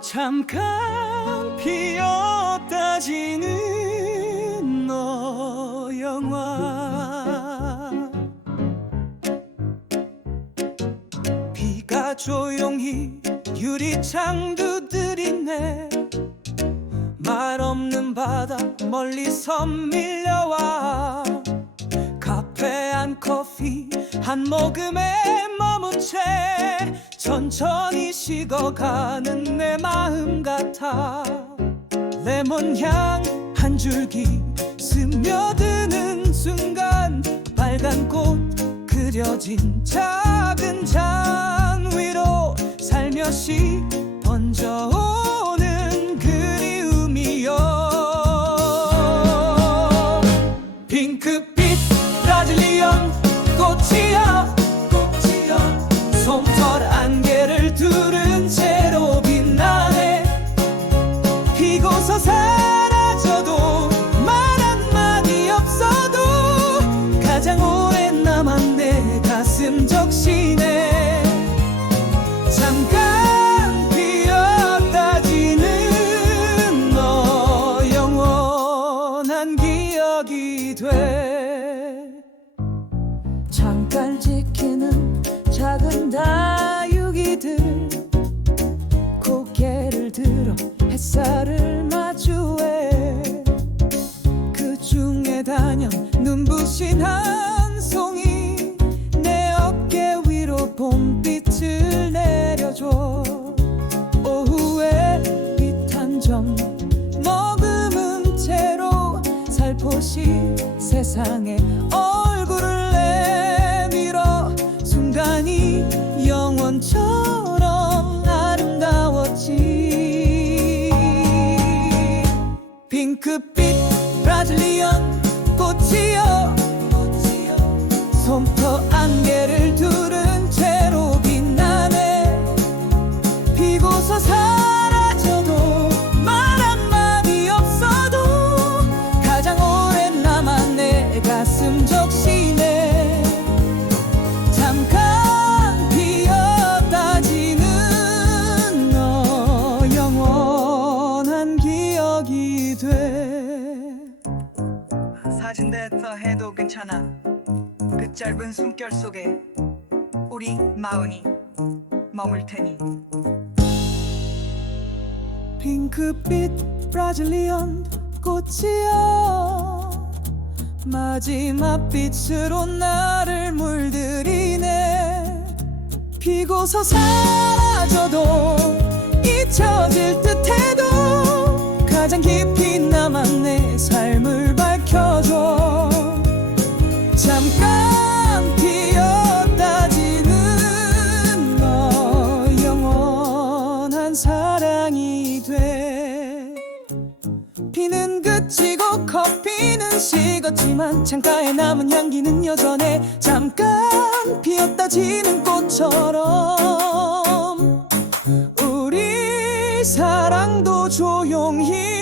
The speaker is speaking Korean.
잠깐 피었다 지는 너 영화. 비가 조용히 유리창 두드리네. 말 없는 바다 멀리서 밀려와. 카페 한 커피 한 모금에 머문 채 천천히 식어가는 내 마음 같아. 레몬 향 한 줄기 스며드는 순간 빨간 꽃 그려진 작은 잔 위로 살며시 번져오 사라져도 말 한마디 없어도 가장 오랜 남은 내 가슴 적시네. 잠깐 피었다 지는 너 영원한 기억이 돼. 잠깐 지키는 작은 다 단연 눈부신 한 송이 내 어깨 위로 봄빛을 내려줘. 오후에 빛한점 머금은 채로 살포시 세상에 얼굴을 내밀어 순간이 영원처럼 아름다웠지. 핑크빛 브라질리언 꽃이여 솜터 안개를 두른 채로 빛나네. 피고서 사라져도 말 한마디 없어도 가장 오랜 남아 내 가슴 적시네. 잠깐 피었다 지는 너 영원한 기억이 돼 사진 데이터 해도 괜찮아. 그 짧은 숨결 속에 우리 마흔이 머물 테니. 핑크빛 브라질리언 꽃이여 마지막 빛으로 나를 물들이네. 피고서 사라져 잠깐 피었다 지는 너 영원한 사랑이 돼. 피는 그치고 커피는 식었지만 창가에 남은 향기는 여전해. 잠깐 피었다 지는 꽃처럼 우리 사랑도 조용히